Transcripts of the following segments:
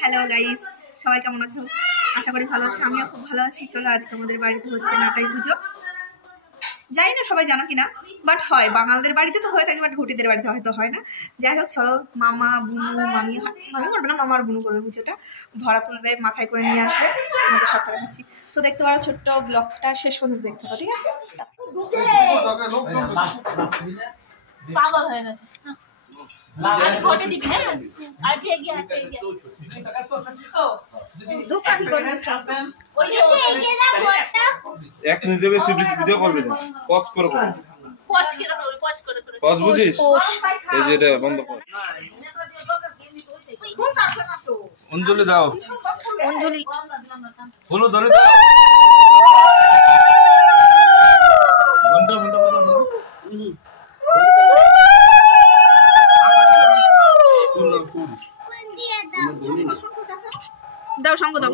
Hello guys, সবাই কেমন আছো? আশা করি ভালো আছো। আমিও খুব ভালো আছি। চলো, আজকে আমাদের বাড়িতে হচ্ছে নাটাই পুজো। জানি না সবাই জানো কিনা, বাট হয়, বাঙালদের বাড়িতে তো হয়ে থাকে, বাট ঘটিদের বাড়িতে হয়তো হয় না। যাই হোক, চলো, মামা বুনু মামি করবে না, মামা আর বুনু করবে পুজোটা। ভরা তুলবে, মাথায় করে নিয়ে আসবে, তোমাদের সবটা দেখাচ্ছি। তো দেখতে পারো, ছোট্ট ব্লগটা শেষ পর্যন্ত দেখতে পারো, ঠিক আছে? পাগল হয়ে গেছে। এক মিনিটের বেশি ভিডিও করবি না, পজ করে কর। পজ বুঝিস? এই যে এটা বন্ধ কর। অঞ্জলি দাও, অঞ্জলি হলো ধরে দাও। ঘন্টা ঘন্টা ঘন্টা দাও, সঙ্গ দাও।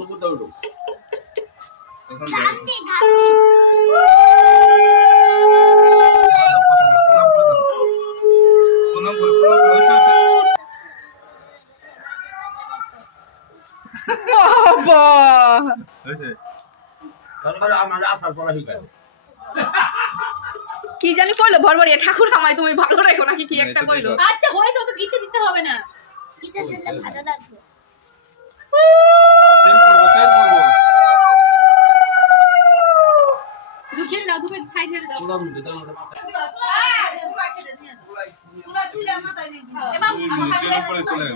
কি জানি কইলো ভরভরিয়া ঠাকুর আমায় তুমি ভালো রেখো নাকি কি একটা কইলো। আচ্ছা হয়েছে, তো গিতে দিতে হবে না। গিতে দিলে ভালো লাগবে। তেল পড়বো, তেল পড়বো। দুধের দাও, দুধের ছাই ছেড়ে দাও। পুরো মিটে দাও, ওটা মাথা।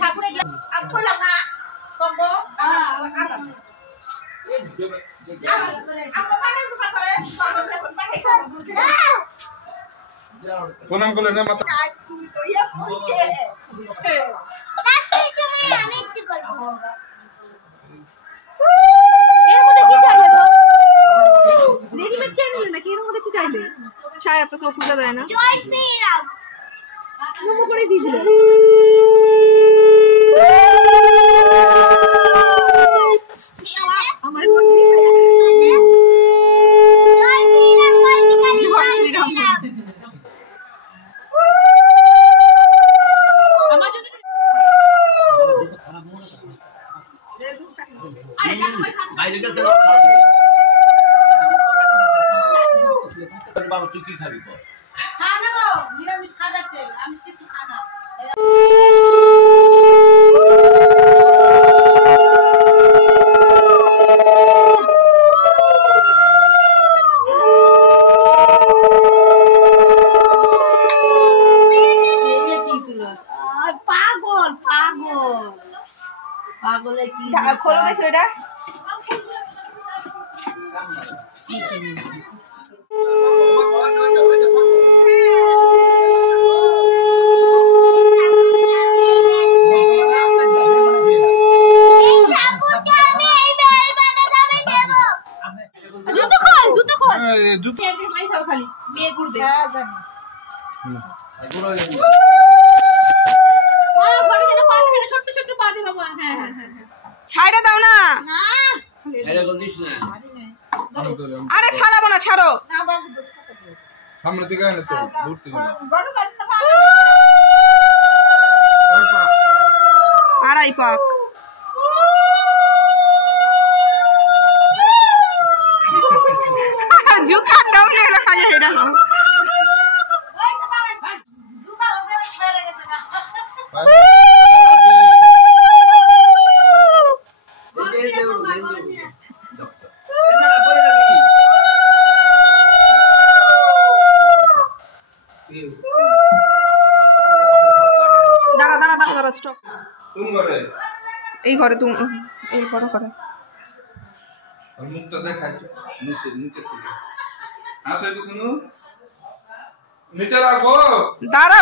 ঠাকুরের আপকলা না কম্বো প্রণাম করলে না মাথা। ছায়া তো কেউ খুঁজে দেয় না, করে দিয়ে দিল। আমার বাবা তুই কি খাবি? খানা দাও, নিরামিষ খাওয়াতে, আমিষ কিছু খানা। পাগল পাগল পাগলে কি খোলো দেখো এটা। ছাইড়া দাও না, আরে ফালাবো না, ছাড়ো। সামনে দিকে আয় না তো, দূর থেকে না। আড়াই পাক। জুকা কাউনে রাখা যায় না। দাঁড়া দাঁড়া দাঁড়া দাঁড়া, স্টপ। এই ঘরে তুমি এই বড় করে মুখটা দেখাই, নিচে নিচে থেকে আসে, শুনো নিচে রাখো, দাঁড়া।